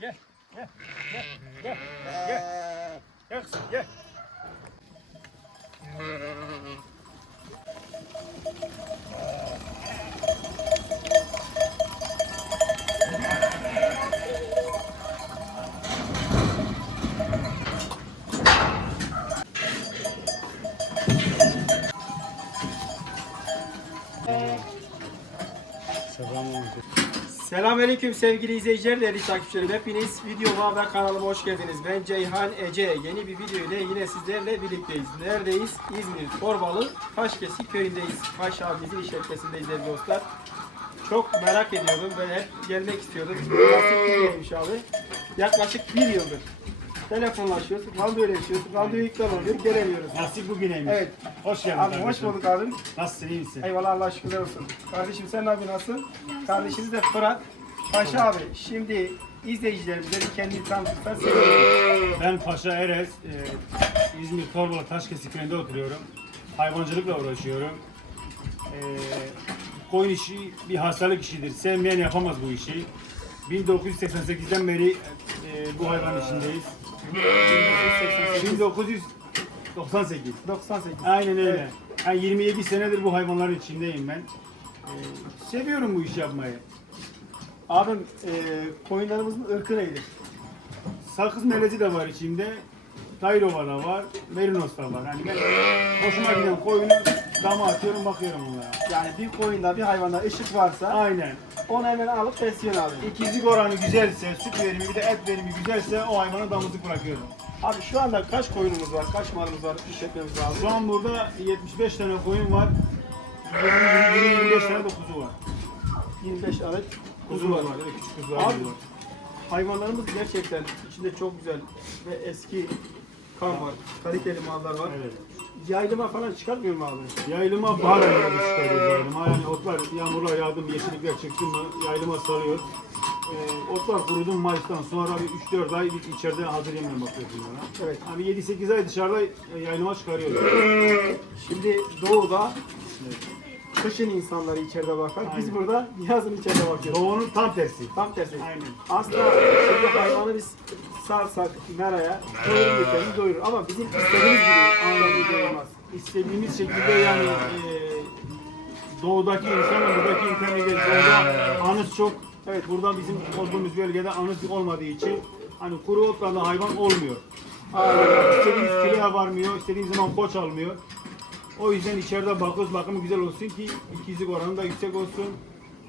Gel. Gel. Gel. Gel. Gel. Gel kızım gel. Selamünaleyküm sevgili izleyiciler, değerli takipçilerim. Hepiniz videoma ve kanalıma hoş geldiniz. Ben Ceyhan Ece. Yeni bir video ile yine sizlerle birlikteyiz. Neredeyiz? İzmir Torbalı Taşkesi köyündeyiz. Paşa abimizin işletmesindeyiz değerli dostlar. Çok merak ediyordum. Ben hep gelmek istiyordum. Nasip. Yaklaşık bir yıldır. Telefonlaşıyoruz, randevuleşiyoruz, randevu iptal oluyor, gelemiyoruz. Nasip bugüneymiş. Evet. Hoş geldin Abi hoş kardeşim. bulduk abim. Nasılsın iyi misin? Eyvallah Allah şükürler olsun. Kardeşim sen abi nasılsın? Kardeşimiz de Fırat. Paşa abi şimdi izleyicilerimize bir kendini tanıtırsan sevinirim. Ben Paşa Erez, e, İzmir Torbalı Taşkesi köyünde oturuyorum. Hayvancılıkla uğraşıyorum. E, koyun işi bir hastalık işidir. Sevmeyen yapamaz bu işi. 1988'den beri e, bu hayvan işindeyiz. 1998. 98. Aynen öyle. Evet. Yani 27 senedir bu hayvanların içindeyim ben. E, seviyorum bu işi yapmayı. Abim e, koyunlarımızın ırkı neydi? Sakız melezi de var içinde. Tayrova da var. Merinos da var. Yani ben hoşuma giden koyunu dama atıyorum bakıyorum onlara. Yani bir koyunda bir hayvanda ışık varsa Aynen. onu hemen alıp besliyorsun abi. İkizlik oranı güzelse, süt verimi bir de et verimi güzelse o hayvanı damızlık bırakıyorum. Abi şu anda kaç koyunumuz var, kaç malımız var, işletmemiz var? Şu an burada 75 tane koyun var. 20-25 tane de kuzu var. 25 adet Kuzu var. Evet, küçük kuzular Abi var. hayvanlarımız gerçekten içinde çok güzel ve eski kan var, kaliteli mallar var. Evet. Yaylıma falan çıkartmıyor mu abi? Yayılıma bahar ayında çıkarıyoruz yayılıma. Yani otlar, yağmurlar yağdı mı, yeşillikler çıktı mı yayılıma salıyoruz. Ee, otlar kurudu mu Mayıs'tan sonra bir 3-4 ay biz içeride hazır yemle bakıyoruz bunlara. Evet. Hani 7-8 ay dışarıda e, yayılıma çıkarıyoruz. Şimdi doğuda. Kışın insanları içeride bakar. Biz Aynen. burada yazın içeride bakıyoruz. Doğunun tam tersi. Tam tersi. Aynen. Aslında şimdi hayvanı biz sarsak meraya doyurur yeterli doyurur. Ama bizim istediğimiz gibi anlamı doyurmaz. İstediğimiz şekilde yani e, doğudaki insanla buradaki göre doğuda anız çok. Evet burada bizim olduğumuz bölgede anız olmadığı için hani kuru otlarla hayvan olmuyor. Aynen. İstediğimiz kiloya varmıyor, istediğimiz zaman koç almıyor. O yüzden içeride bakıyoruz bakımı güzel olsun ki ikizlik oranı da yüksek olsun.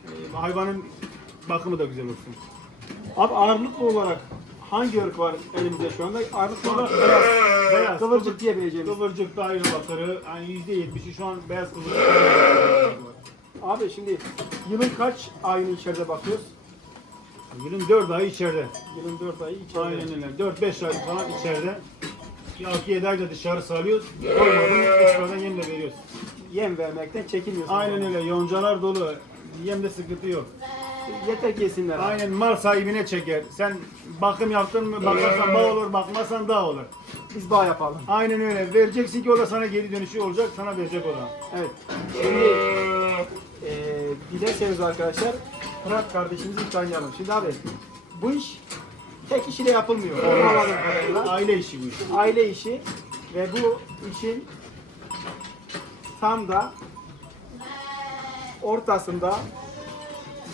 Ee, hayvanın bakımı da güzel olsun. Abi ağırlıklı olarak hangi ırk var elimizde şu anda? Ağırlıklı olarak beyaz. Beyaz, Kıvırcık diyebileceğimiz. Kıvırcık da ayrı bakırı, yani yüzde yetmişi şu an beyaz kıvırcık. Abi şimdi yılın kaç ayını içeride bakıyoruz? Yılın 4 ayı içeride. Yılın 4 ayı içeride. Aynen öyle. 4-5 ay falan içeride. Bir 6-7 ayda dışarı salıyoruz. Olmadı ekstradan yem de veriyoruz. Yem vermekten çekinmiyorsun. Aynen öyle. Yoncalar dolu. Yemde sıkıntı yok. Yeter ki yesinler. abi. Aynen mal sahibine çeker. Sen bakım yaptın mı bakarsan bağ olur, bakmazsan dağ olur. Biz bağ yapalım. Aynen öyle. Vereceksin ki o da sana geri dönüşü olacak, sana verecek o da. Evet. Şimdi eee dilerseniz arkadaşlar Fırat kardeşimizi tanıyalım. Şimdi abi bu iş tek kişiyle yapılmıyor. Anladığım kadarıyla. Aile işi bu iş. Aile işi ve bu işin tam da ortasında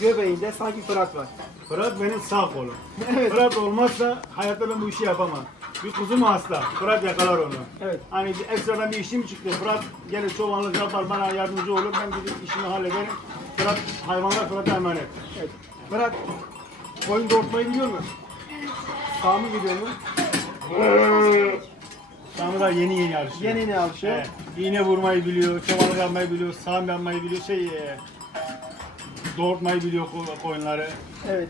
göbeğinde sanki Fırat var. Fırat benim sağ kolum. Evet. Fırat olmazsa hayatta ben bu işi yapamam. Bir kuzum hasta. Fırat yakalar onu. Evet. Hani bir ekstradan bir işim çıktı. Fırat gelir çobanlık yapar bana yardımcı olur. Ben gidip işimi hallederim. Fırat hayvanlar Fırat'a emanet. Evet. Fırat koyun doğurtmayı biliyor mu? Sağ mı gidiyor mu? Şu da yeni yeni yarışıyor. Yeni ne alışıyor? Evet. İğne vurmayı biliyor, çobanlık yapmayı biliyor, sağım yapmayı biliyor, şey e, doğurtmayı biliyor ko- koyunları. Evet.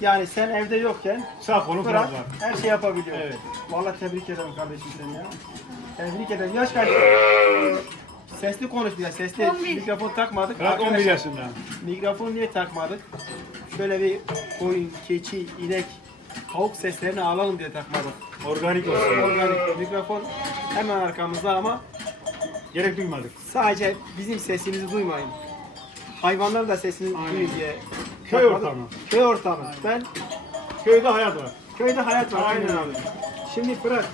Yani sen evde yokken Sağ kolum Fırat Fırat var. her şeyi yapabiliyor. Evet. Vallahi tebrik ederim kardeşim seni ya. Tebrik ederim. Yaş kaç? Sesli konuş biraz. Sesli. 11. Mikrofon takmadık. Fırat 11 Arkadaşlar, yaşında. Mikrofonu niye takmadık? Şöyle bir koyun, keçi, inek, tavuk seslerini alalım diye takmadık. Organik olsun. Organik mikrofon hemen arkamızda ama Gerek duymadık. sadece bizim sesimizi duymayın. Hayvanların da sesini Aynen. duyun diye Köy takmadık. ortamı. Köy ortamı. Ben Köyde hayat var. Köyde hayat var. Aynen Aynen abi. Şimdi Fırat,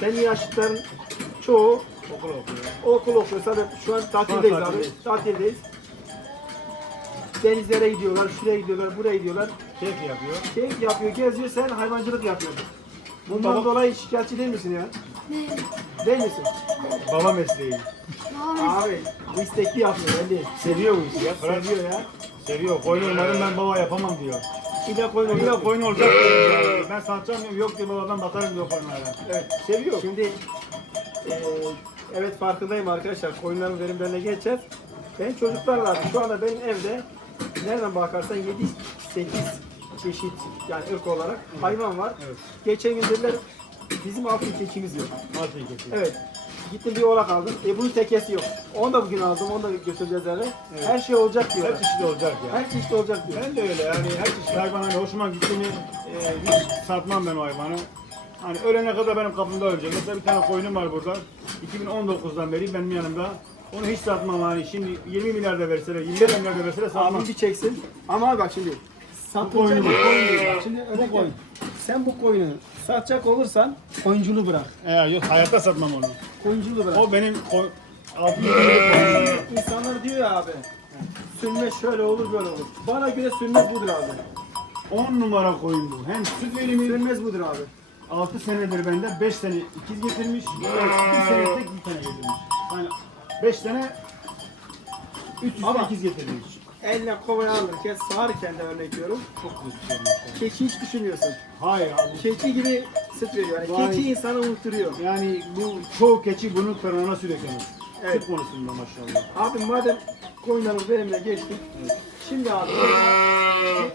senin yaşlıların çoğu Okul okuyor. okul okuyor. Tabii şu an tatildeyiz abi. tatildeyiz. Tatildeyiz. Denizlere gidiyorlar, şuraya gidiyorlar, buraya gidiyorlar. Keyif yapıyor. Keyif yapıyor, geziyor, sen hayvancılık yapıyorsun. Bundan Baba- dolayı şikayetçi değil misin ya? Değil misin? Baba mesleği. Abi bu istekli yapmıyor belli. Seviyor bu işi ya. Fırat Seviyor ya. seviyor. Koyun olmadan ben baba yapamam diyor. İlla koyun İlla oluyor. koyun olacak diyor. Ben satacağım diyor. Yok diyor babadan bakarım diyor koyunlara. Evet. Seviyor. Şimdi eee, evet farkındayım arkadaşlar. Koyunların verimlerine geçeceğiz. Ben çocuklarla şu anda benim evde nereden bakarsan 7-8 çeşit yani ırk olarak hayvan var. Evet. Geçen gün dediler bizim altın keçimiz yok. Altı geçiyor. Evet. Gittim bir oğlak aldım. E bunun tekesi yok. Onu da bugün aldım. Onu da götüreceğiz eve. Evet. Her şey olacak diyor. Her çeşit olacak ya. Her çeşit olacak diyor. Ben de öyle yani her çeşit hayvan hani hoşuma gitti mi e, hiç satmam ben o hayvanı. Hani ölene kadar benim kapımda ölecek. Mesela bir tane koyunum var burada. 2019'dan beri benim yanımda. Onu hiç satmam hani şimdi 20 milyar da verseler, 25 milyar da verseler satmam. Abim bir çeksin. Ama abi bak şimdi. Bak. koyun Şimdi örnek koyun. Sen bu koyunu satacak olursan koyunculuğu bırak. Ee, yok hayatta satmam onu. Koyunculuğu bırak. O benim koy. İnsanlar diyor ya abi. Sünnet şöyle olur böyle olur. Bana göre sünnet budur abi. 10 numara koyun bu. Hem süt verimi Sünnet budur abi. 6 senedir bende 5 sene ikiz getirmiş. 2 sene tek bir tane getirmiş. Yani 5 sene 300 Ama- ikiz getirmiş. Elle kovaya alırken sağarken de örnek veriyorum. Çok güzel. şey. Keçi hiç düşünmüyorsun. Hayır abi. Keçi gibi süt veriyor. Yani Vay. keçi insanı unutturuyor. Yani bu çoğu keçi bunun karnına sürükleniyor. Evet. Süt konusunda maşallah. Abi madem koyunların verimine geçtik. Evet. Şimdi abi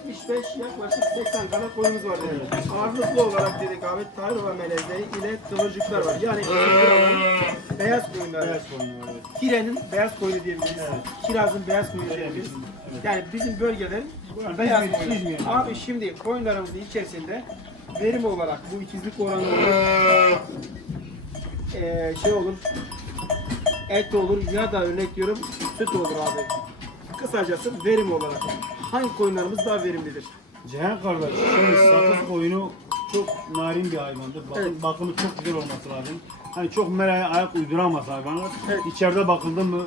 75 yaklaşık 80 kadar koyunumuz var dedik. Ağırlıklı olarak dedik abi Tayrova melezleri ile kıvırcıklar var. Yani kıvırcıkların beyaz koyunları. Beyaz koyun var. evet. Tirenin beyaz koyunu diyebiliriz. Evet. Kirazın beyaz koyunu diyebiliriz. Evet. Yani bizim bölgelerin beyaz koyunu. İzmir. Abi şimdi koyunlarımızın içerisinde verim olarak bu ikizlik oranı olur. Ee, şey olur. Et olur ya da örnek diyorum süt olur abi. Kısacası verim olarak. Hangi koyunlarımız daha verimlidir? Cihan kardeş, şimdi sakız koyunu çok narin bir hayvandır. Bakım, Evet. Bakımı çok güzel olması lazım. Hani çok meraya ayak uyduramaz hayvanlar. İçeride bakıldı mı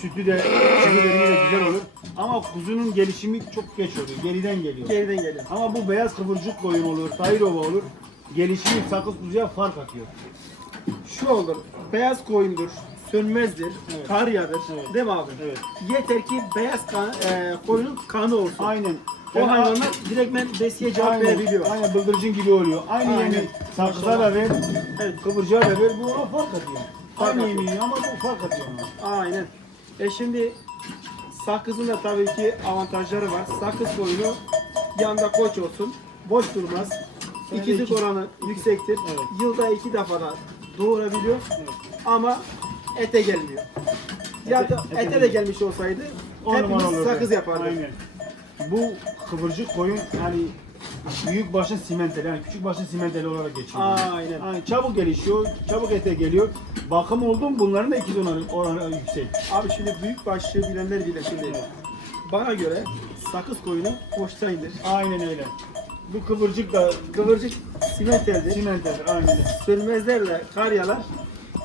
sütü de sütü verimi de güzel olur. Ama kuzunun gelişimi çok geç oluyor. Geriden geliyor. Geriden geliyor. Ama bu beyaz kıvırcık koyun olur, Tayrova olur. Gelişimi sakız kuzuya fark atıyor. Şu olur. Beyaz koyundur. Sönmezdir. Evet. Karyadır. Evet. Değil mi abi? Evet. Yeter ki beyaz kan, e, koyunun kanı olsun. Aynen. O hayvanlar direktmen besiye cevap aynen, verebiliyor. aynen bıldırcın gibi oluyor. Aynı Aynen. yemi sakıza da ver, Evet. kıvırcığa da ver. Bu ona fark atıyor. Fark Aynı atıyor. ama bu fark atıyor. Aynen. E şimdi sakızın da tabii ki avantajları var. Sakız koyunu yanında koç olsun. Boş durmaz. Senede İkizlik iki- oranı yüksektir. Evet. Yılda iki defa da doğurabiliyor. Evet. Ama ete gelmiyor. Ya da Ete- ete de gelmiş olsaydı hepimiz sakız yapardık. Aynen. Bu kıvırcık koyun yani büyük başın simenteli yani küçük başın simenteli olarak geçiyor. Aynen. Yani çabuk gelişiyor, çabuk ete geliyor. Bakım oldu mu bunların da ikiz oranı, oranı yüksek. Abi şimdi büyük başlı bilenler bile şimdi bana göre sakız koyunu boştaydır. Aynen öyle. Bu kıvırcık da Kıvırcık simenteldir. simentedir. Aynen öyle. Sönmezlerle karyalar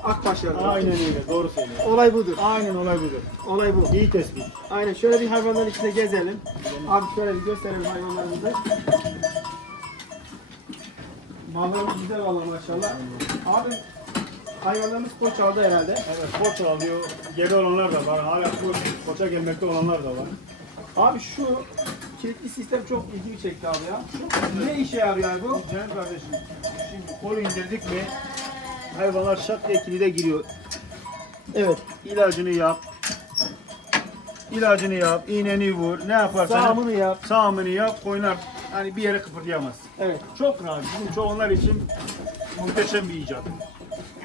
akbaşlardır. Aynen öyle. Doğru söylüyor. Olay budur. Aynen olay budur. Olay bu. İyi tespit. Aynen şöyle bir hayvanların içinde gezelim. Abi şöyle bir gösterelim hayvanlarımızı. Mallarımız güzel valla maşallah. Abi hayvanlarımız koç aldı herhalde. Evet, koç alıyor. Geri olanlar da var. Hala koç, koça gelmekte olanlar da var. Abi şu kilitli sistem çok ilgimi çekti abi ya. Ne işe yarıyor bu? Canım kardeşim, şimdi kolu indirdik mi hayvanlar şak diye kilide giriyor. Evet. İlacını yap. İlacını yap, iğneni vur, ne yaparsan Sağımını yap. sağımını yap, koynar. Hani bir yere kıpırdayamaz. Evet. Çok rahat. Bizim çoğunlar için muhteşem bir icat.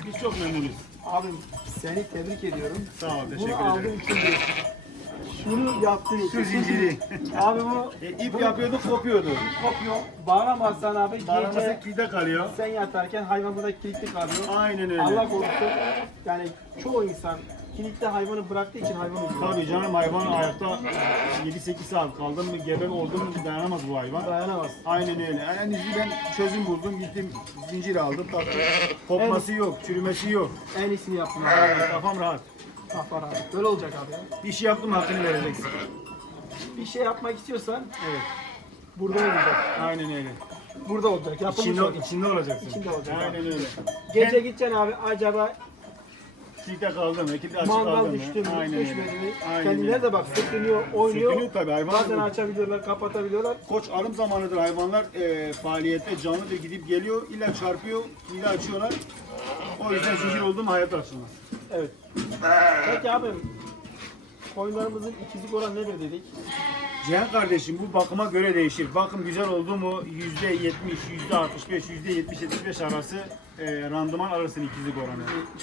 Biz çok memnunuz. Abim seni tebrik ediyorum. Sağ ol, teşekkür Bunu ederim. aldığın için değil. Şunu yaptığın için. Şu zinciri. Abi bu E, ip yapıyorduk, kopuyordu. kopuyor. Bağlamazsan abi Bağlaması gece kilide kalıyor. sen yatarken hayvan burada kilitli kalıyor. Aynen öyle. Allah korusun. Yani çoğu insan kilitte hayvanı bıraktığı için hayvan üzülüyor. Tabii canım hayvan ayakta 7-8 saat kaldı mı gebe oldu mu dayanamaz bu hayvan. Dayanamaz. Aynen öyle. En iyisi ben çözüm buldum. Gittim zincir aldım. Taktım. Kopması yok, çürümesi yok. En iyisini yaptın. Aynen, kafam rahat. Kafar abi. Böyle olacak abi ya. Bir şey yaptım hakkını vereceksin. Bir şey yapmak istiyorsan Evet. burada olacak. Aynen öyle. Burada olacak. Yapılmış İçinde, olacak. içinde olacaksın. İçinde olacak. Aynen öyle. Gece gideceksin abi acaba Kilite kaldı mı? Kilite açık mangal kaldı mı? düştü mü, Aynen düşmedi öyle. mi? Kendileri de bak sürtünüyor, oynuyor. Sürtünüyor tabii hayvan. Bazen açabiliyorlar, kapatabiliyorlar. Koç arım zamanıdır hayvanlar e, faaliyette canlıdır gidip geliyor. İlla çarpıyor, illa açıyorlar. O yüzden zincir oldu mu hayatta açılmaz. Evet. Peki abim, koyunlarımızın ikizlik oranı nedir dedik? Cihan kardeşim bu bakıma göre değişir. Bakım güzel oldu mu yüzde yetmiş, yüzde altmış beş, yüzde yetmiş, yetmiş beş arası e, randıman alırsın ikizlik oranı.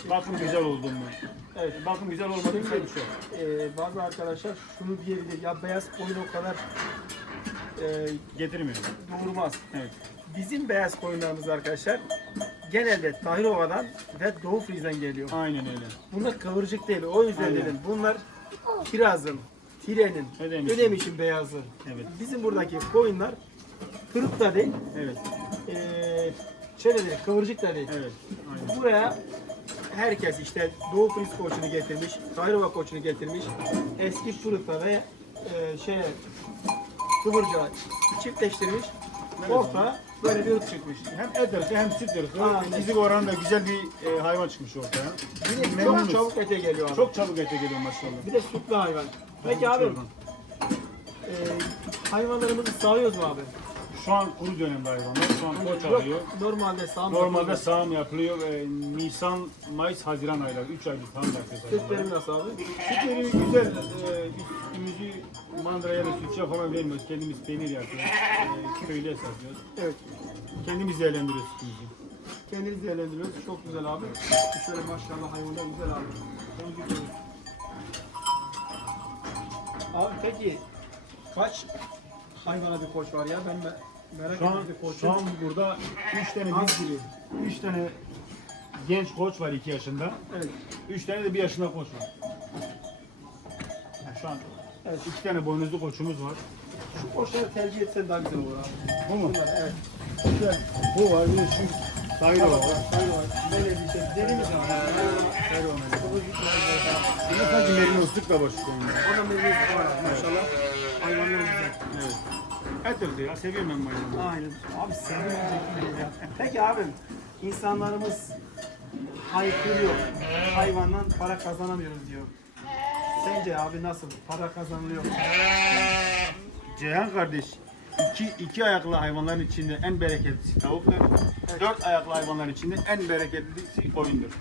Bakım güzel oldu mu? Evet. Bakım güzel olmadı Şimdi mı yok. e, bazı arkadaşlar şunu diyebilir, ya beyaz koyun o kadar e, Getirmiyor. doğurmaz. Evet. Bizim beyaz koyunlarımız arkadaşlar genelde Tahirova'dan ve Doğu Friz'den geliyor. Aynen öyle. Bunlar kıvırcık değil. O yüzden Aynen. dedim. Bunlar kirazın, tirenin, Ödemiş'in. ödemişin beyazı. Evet. Bizim buradaki koyunlar kırık da değil, Evet. eee şöyle değil, kıvırcık da değil. Evet. Aynen. Buraya herkes işte Doğu Friz koçunu getirmiş, Tayrova koçunu getirmiş, eski Pırık'ta ve eee şeye kıvırcığa çiftleştirmiş. Evet. Orta böyle bir ırk çıkmış. Hem et ırkı hem süt ırkı. Aynen. İkizlik oranı da güzel bir e, hayvan çıkmış ortaya. Bir de çok Memnunuz. çabuk ete geliyor abi. Çok çabuk ete geliyor maşallah. Bir de sütlü hayvan. Peki abi, eee hayvanlarımızı sağıyoruz mu abi? Şu an kuru dönemde hayvanlar. Şu an koç alıyor. Normalde sağım Normalde yapıyoruz. sağım yapılıyor. E, Nisan, Mayıs, Haziran ayları. 3 aydır sağım yapıyoruz. Sütleri nasıl abi? Sütleri güzel. E, üstümüzü mandıraya da sütçe falan vermiyoruz. Kendimiz peynir yapıyoruz. E, köyle satıyoruz. Evet. Kendimiz değerlendiriyoruz sütümüzü. Kendiniz değerlendiriyoruz. Çok güzel abi. Şöyle maşallah hayvanlar güzel abi. Tebrik ederim. Abi peki kaç hayvana bir koç var ya? Ben me- merak Şu an, şu an burada 3 tane Az gibi. 3 tane genç koç var 2 yaşında. Evet. 3 tane de 1 yaşında koç var. Yani şu an Evet. 2 tane boynuzlu koçumuz var. Şu koçları tercih etsen daha güzel olur abi. Bu mu? Bunlar evet. Güzel. Bu var, bir de şu Tamam, var. hayır var. Böyle bir şey. Dediğimiz zaman. Dayro var. Burada sadece merino ıslıkla var şu konuda. Ona meyvesi var maşallah. Hayvanlar güzel. Evet. Et ırkı ya, seviyorum ben bu hayvanı. Aynen. Abi sevdiğim ya. Peki abim, insanlarımız haykırıyor. Hayvandan para kazanamıyoruz diyor. Sence abi nasıl? Para kazanılıyor. mu? Ceyhan kardeş, iki, iki ayaklı hayvanların içinde en bereketlisi tavuktur. Dört ayaklı hayvanların içinde en bereketlisi koyundur.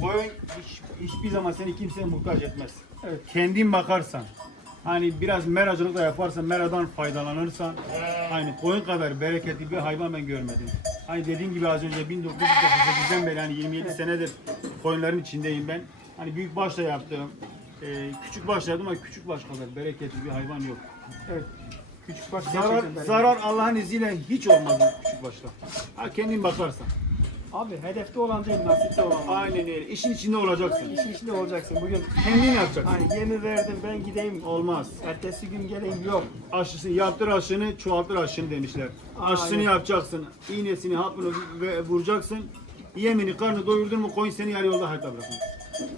Koyun hiç, hiçbir zaman seni kimseye muhtaç etmez. Evet. Kendin bakarsan, hani biraz meracılık da yaparsan, meradan faydalanırsan, hani koyun kadar bereketli bir hayvan ben görmedim. Hani dediğim gibi az önce 1998'den beri hani 27 senedir koyunların içindeyim ben. Hani büyük başla yaptım. Ee, küçük başladım ama küçük baş kadar bereketli bir hayvan yok. Evet. Küçük baş Zarar, zarar Allah'ın izniyle hiç olmaz küçük başta. Ha kendin bakarsan. Abi hedefte olan değil, nasipte olan. var. Aynen öyle. İşin içinde olacaksın. İşin içinde olacaksın. Bugün Kendin yapacaksın. hani yemi verdim ben gideyim. Olmaz. Ertesi gün geleyim yok. Aşısını yaptır aşını, çoğaltır aşını demişler. Aşısını Aynen. yapacaksın. iğnesini, hapını ve vuracaksın. Yemini, karnı doyurdun mu koyun seni yarı yolda hayata bırakmaz.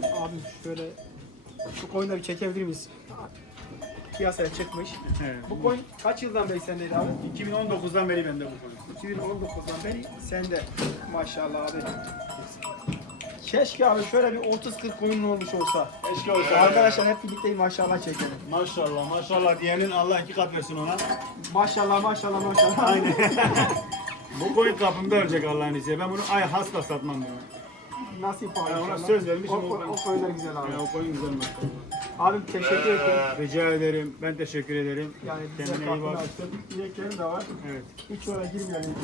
Abi şöyle şu koyunları bir çekebilir miyiz? Piyasaya çıkmış. Evet. Bu koyun kaç yıldan beri sendeydi abi? 2019'dan beri bende bu koyun. 2019'dan beri sende. Maşallah abi. Keşke abi şöyle bir 30-40 koyunun olmuş olsa. Keşke olsa. Arkadaşlar hep birlikte maşallah çekelim. Maşallah maşallah diyenin Allah iki kat versin ona. Maşallah maşallah maşallah. Aynen. bu koyun kapımda ölecek Allah'ın izniyle. Ben bunu ay hasla satmam bunu. Nasip abi. Ya ona söz vermişim, O, o o, o koyunlar güzel abi. Ya o koyun güzel maşallah. Abim teşekkür ederim. Rica ederim. Ben teşekkür ederim. Yani bize Kendine iyi kapını bak. açtın. İneklerim de var. Evet. Hiç oraya girmeyelim.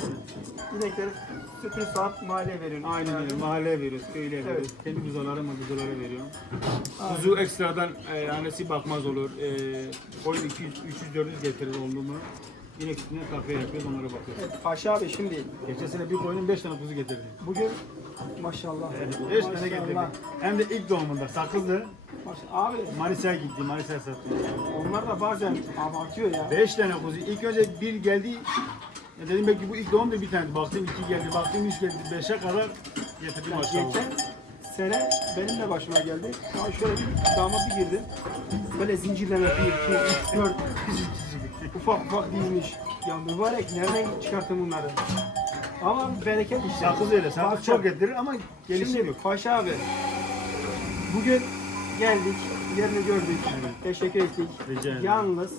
İnekleri sütünü saat mahalleye veriyorum. Aynen öyle. Mahalleye veriyoruz, köyle veriyoruz. Kendi buzalarıma buzalara veriyorum. Kuzu ekstradan e, annesi bakmaz olur. E, koyun 200, 300, 400 getirir oldu mu? İnek sütüne takviye yapıyoruz onlara bakıyoruz. Evet, Paşa abi şimdi Geçen sene bir koyunun 5 tane kuzu getirdi. bugün maşallah. 5 tane getirdi. Maşallah. Hem de ilk doğumunda sakızdı. Maşallah. Abi Manisa'ya gitti, Manisa'ya sattı. onlar da bazen abartıyor ya. 5 tane kuzu. İlk önce bir geldi. Ya dedim belki bu ilk doğumda bir tane. Baktım iki geldi, baktım üç geldi. Beşe kadar getirdi maşallah. Geçen sene benim de başıma geldi. Ya şöyle bir dama bir girdim. Böyle zincirleme bir, iki, üç, dört. Ufak ufak dizmiş. Ya mübarek nereden çıkarttın bunları? Ama bereket işte. Sakız öyle, sakız çok getirir ama gelişim yok. Paşa abi. Bugün geldik, yerini gördük. Teşekkür ettik. Rica ederim. Yalnız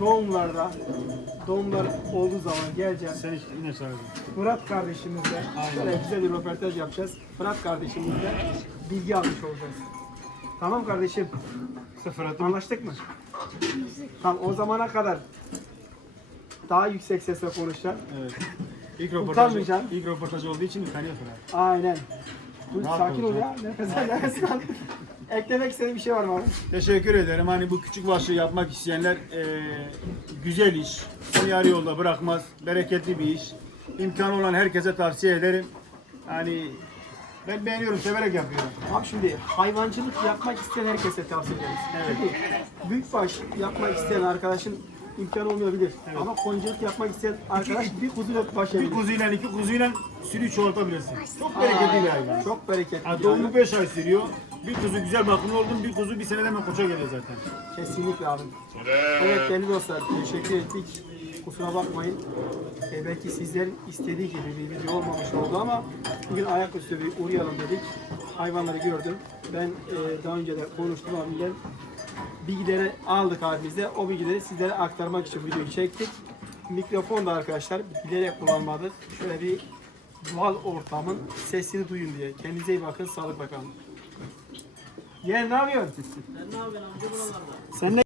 doğumlarda doğumlar olduğu zaman geleceğim. Sen hiç yine çağırdın. Fırat kardeşimizle şöyle güzel bir röportaj yapacağız. Fırat kardeşimizle bilgi almış olacağız. Tamam kardeşim. Sıfır attım. Anlaştık mı? Tamam o zamana kadar daha yüksek sesle konuşacağım. Evet. İlk röportaj, Utanmayacaksın. ilk röportaj olduğu için utanıyorsun abi. Aynen. Dur, sakin ol ya. Nefes al, nefes al. Eklemek istediğin bir şey var mı abi? Teşekkür ederim. Hani bu küçük başlığı yapmak isteyenler eee, güzel iş. Seni yarı yolda bırakmaz. Bereketli bir iş. İmkanı olan herkese tavsiye ederim. Hani ben beğeniyorum, severek yapıyorum. Abi şimdi hayvancılık yapmak isteyen herkese tavsiye ederiz. Evet. Çünkü büyükbaş yapmak isteyen arkadaşın imkanı olmayabilir. Evet. Ama koncılık yapmak isteyen arkadaş bir kuzuyla Bir başlayabilir. kuzuyla, iki kuzuyla sürüyü çoğaltabilirsin. Çok bereketli bir hayvan. Çok bereketli. Ha, bir doğumu hayvan. 5 ay sürüyor. Bir kuzu güzel bakımlı oldun, bir kuzu bir senede hemen koça geliyor zaten. Kesinlikle abi. Evet değerli dostlar teşekkür ettik. Kusura bakmayın. E, belki sizlerin istediği gibi bir video olmamış oldu ama bugün ayaküstü bir uğrayalım dedik. Hayvanları gördüm. Ben e, daha önce de konuştum abiyle. Bilgileri aldık abimizde. O bilgileri sizlere aktarmak için videoyu çektik. Mikrofon da arkadaşlar bilerek kullanmadık. Şöyle bir doğal ortamın sesini duyun diye. Kendinize iyi bakın. Sağlık bakalım. Yeğen ne yapıyorsun? Sen ne yapıyorsun amca buralarda? Sen ne